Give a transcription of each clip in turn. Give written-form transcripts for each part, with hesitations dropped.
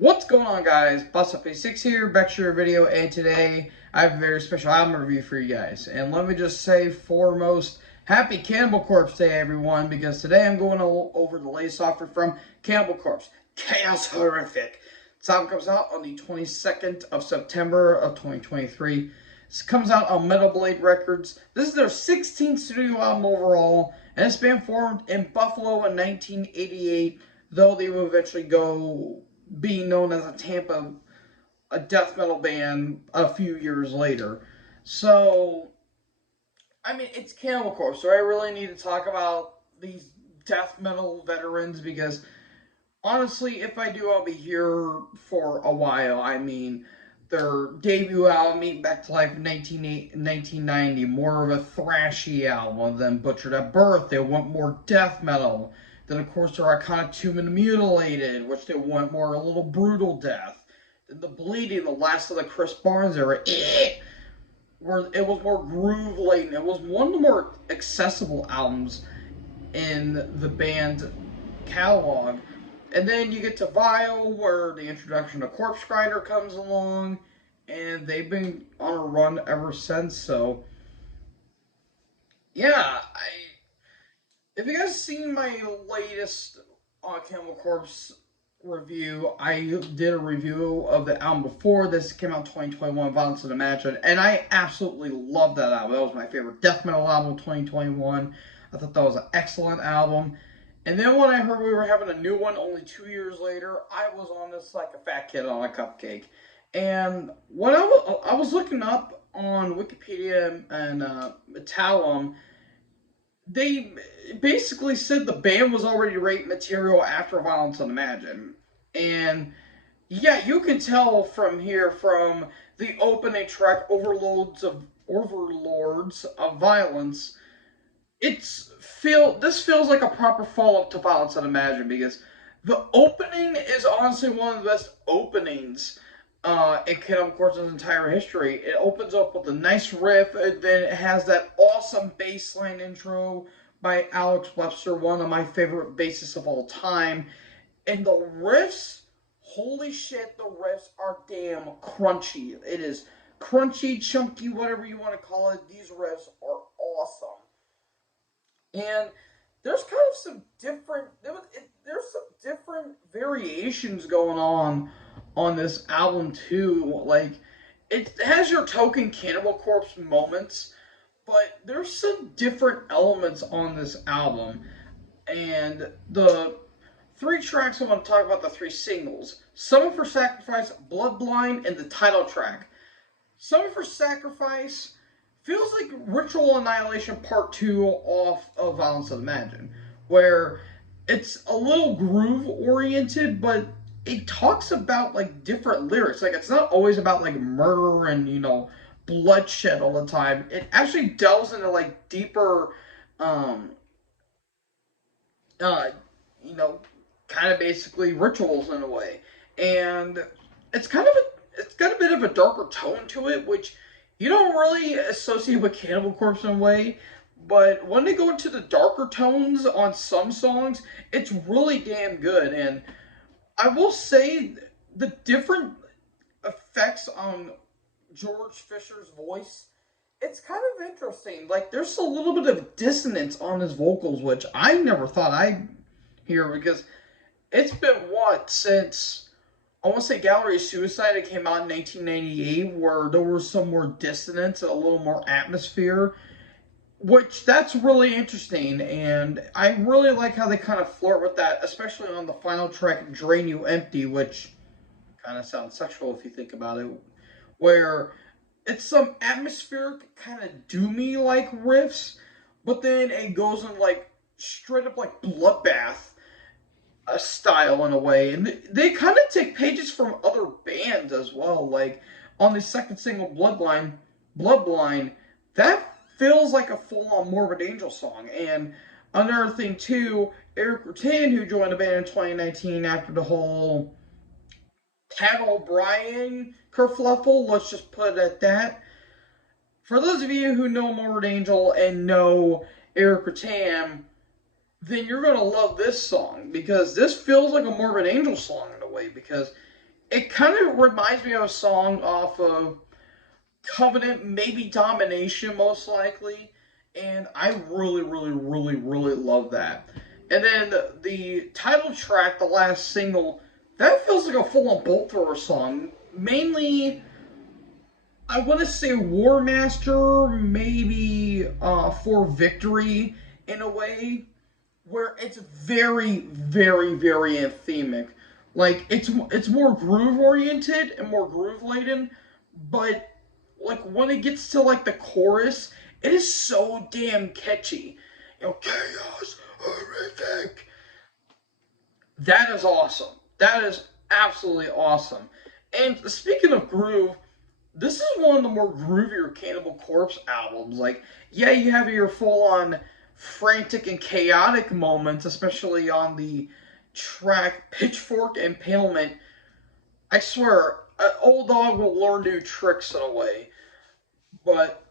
What's going on, guys? BossUp86 here, back to your video, and today I have a very special album review for you guys. And let me just say, foremost, happy Cannibal Corpse Day, everyone, because today I'm going over the latest offer from Cannibal Corpse, Chaos Horrific. This album comes out on the 22nd of September of 2023. This comes out on Metal Blade Records. This is their 16th studio album overall, and it's been formed in Buffalo in 1988, though they will eventually go being known as a death metal band a few years later. So, I mean, it's Cannibal Corpse, so I really need to talk about these death metal veterans because, honestly, if I do, I'll be here for a while. I mean, their debut album, Meet Back to Life in 1990, more of a thrashy album than Butchered at Birth. They went more death metal. Then, of course, there are iconic Tomb and Mutilated, which they went more a little brutal death. Then the Bleeding, the last of the Chris Barnes era, where it was more groove laden. It was one of the more accessible albums in the band catalog. And then you get to Vile, where the introduction of Corpse Grinder comes along, and they've been on a run ever since. So, yeah, if you guys seen my latest Cannibal Corpse review, I did a review of the album before this. Came out in 2021, Violence and Imagine, and I absolutely loved that album. That was my favorite death metal album of 2021. I thought that was an excellent album. And then when I heard we were having a new one only 2 years later, I was on this like a fat kid on a cupcake. And when I was looking up on Wikipedia and Metallum, they basically said the band was already writing material after Violence Unimagined. And yeah, you can tell from the opening track, Overlords of Violence. This feels like a proper follow-up to Violence Unimagined because the opening is honestly one of the best openings in Cannibal Corpse's entire history. It opens up with a nice riff, and then it has that awesome bass line intro by Alex Webster, one of my favorite bassists of all time. And the riffs, holy shit, the riffs are damn crunchy. It is crunchy, chunky, whatever you want to call it. These riffs are awesome. And there's kind of there's some different variations going on this album too. Like, it has your token Cannibal Corpse moments, but there's some different elements on this album. And the three tracks I want to talk about, the three singles: Summon for Sacrifice, Bloodblind, and the title track. Summon for Sacrifice feels like Ritual Annihilation Part 2 off of Violence Unimagined, where it's a little groove oriented, but it talks about like different lyrics. Like, it's not always about like murder and, bloodshed all the time. It actually delves into like deeper, um, uh, kind of basically rituals in a way. And it's got a bit of a darker tone to it, which you don't really associate with Cannibal Corpse in a way, but when they go into the darker tones on some songs, it's really damn good. And I will say the different effects on George Fisher's voice, it's kind of interesting. Like, there's a little bit of dissonance on his vocals, which I never thought I'd hear, because it's been since I want to say Gallery of Suicide. It came out in 1998, where there was some more dissonance and a little more atmosphere, which that's really interesting. And I really like how they kind of flirt with that, especially on the final track, Drain You Empty, which kind of sounds sexual if you think about it, where it's some atmospheric, kind of doomy like riffs, but then it goes in like straight up like bloodbath a style in a way, and they kind of take pages from other bands as well. Like on the second single, Bloodblind, that feels like a full-on Morbid Angel song. And another thing too, Eric Rutan, who joined the band in 2019 after the whole Pat O'Brien kerfluffle, let's just put it at that. For those of you who know Morbid Angel and know Eric Rutan, then you're going to love this song, because this feels like a Morbid Angel song in a way, because It kind of reminds me of a song off of Covenant, maybe Domination, most likely. And I really, really, really, really love that. And then the title track, the last single, that feels like a full-on bolt thrower song. Mainly, I want to say War Master, maybe For Victory, in a way, where it's very, very, very anthemic. Like it's more groove oriented and more groove laden, but like when it gets to like the chorus, it is so damn catchy. You know, chaos, horrific. That is awesome. That is absolutely awesome. And speaking of groove, this is one of the more groovier Cannibal Corpse albums. Like, yeah, you have your full-on frantic and chaotic moments, especially on the track Pitchfork Impalement. I swear, an old dog will learn new tricks in a way. But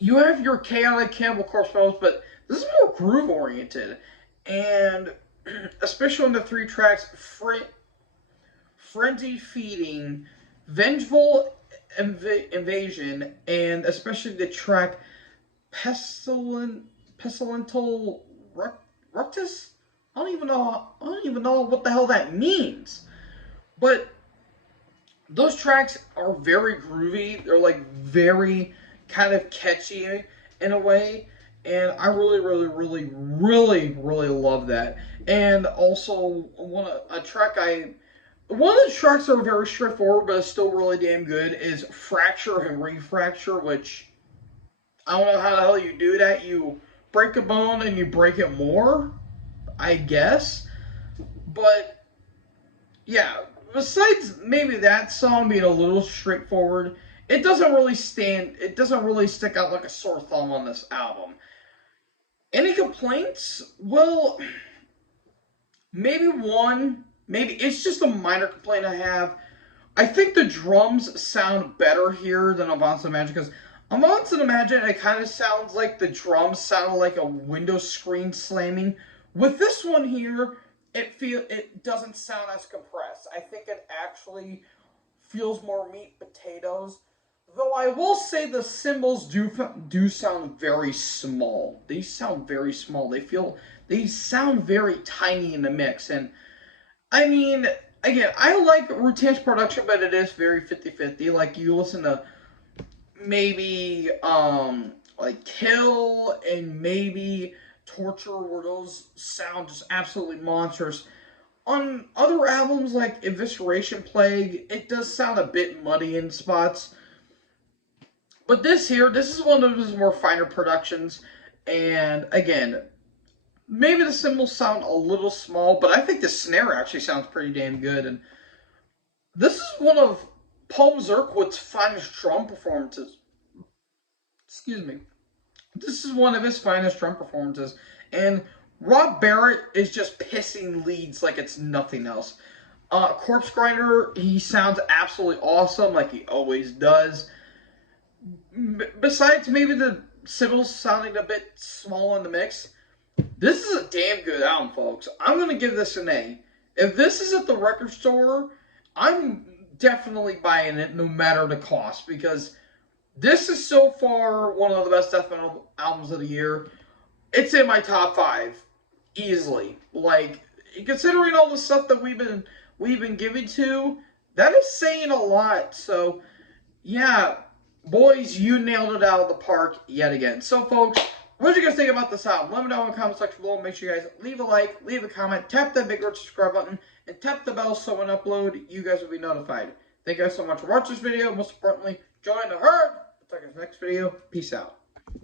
you have your chaotic Cannibal Corpse moments, but this is more groove oriented. And especially on the three tracks, Frenzy Feeding, Vengeful Invasion, and especially the track Pestilential Ructus? I don't even know what the hell that means. But those tracks are very groovy. They're like very kind of catchy in a way. And I really, really, really, really, really love that. And also, one of the tracks that are very straightforward, but is still really damn good, is Fracture and Refracture, which I don't know how the hell you do that. You break a bone and you break it more, I guess. But yeah, besides maybe that song being a little straightforward, it doesn't really stick out like a sore thumb on this album. Any complaints? Well, maybe one. Maybe it's just a minor complaint I have. I think the drums sound better here than Avance Imagine because Avance Imagine it kind of sounds like the drums sound like a window screen slamming. With this one here, it doesn't sound as compressed. I think it actually feels more meat potatoes. Though I will say the cymbals do sound very small. They sound very small. They sound very tiny in the mix. And I mean, again, I like Rutan's production, but it is very 50-50. Like you listen to maybe like Kill and maybe Torture, where those sound just absolutely monstrous. On other albums like Evisceration Plague, it does sound a bit muddy in spots. But this is one of his more finer productions. And again, maybe the cymbals sound a little small, but I think the snare actually sounds pretty damn good. And this is one of Paul Zirkwood's finest drum performances. Excuse me. This is one of his finest drum performances. And Rob Barrett is just pissing leads like it's nothing else. Corpse Grinder, he sounds absolutely awesome, like he always does. Besides maybe the cymbals sounding a bit small in the mix, this is a damn good album, folks. I'm going to give this an A. If this is at the record store, I'm definitely buying it no matter the cost because this is so far one of the best death metal albums of the year. It's in my top 5 easily. Like considering all the stuff that we've been giving to, that is saying a lot. So, yeah, boys, you nailed it out of the park yet again. So, folks, what did you guys think about this album? Let me know in the comment section below. Make sure you guys leave a like, leave a comment, tap that big red subscribe button, and tap the bell so when I upload, you guys will be notified. Thank you guys so much for watching this video. Most importantly, join the herd. I'll talk in the next video. Peace out.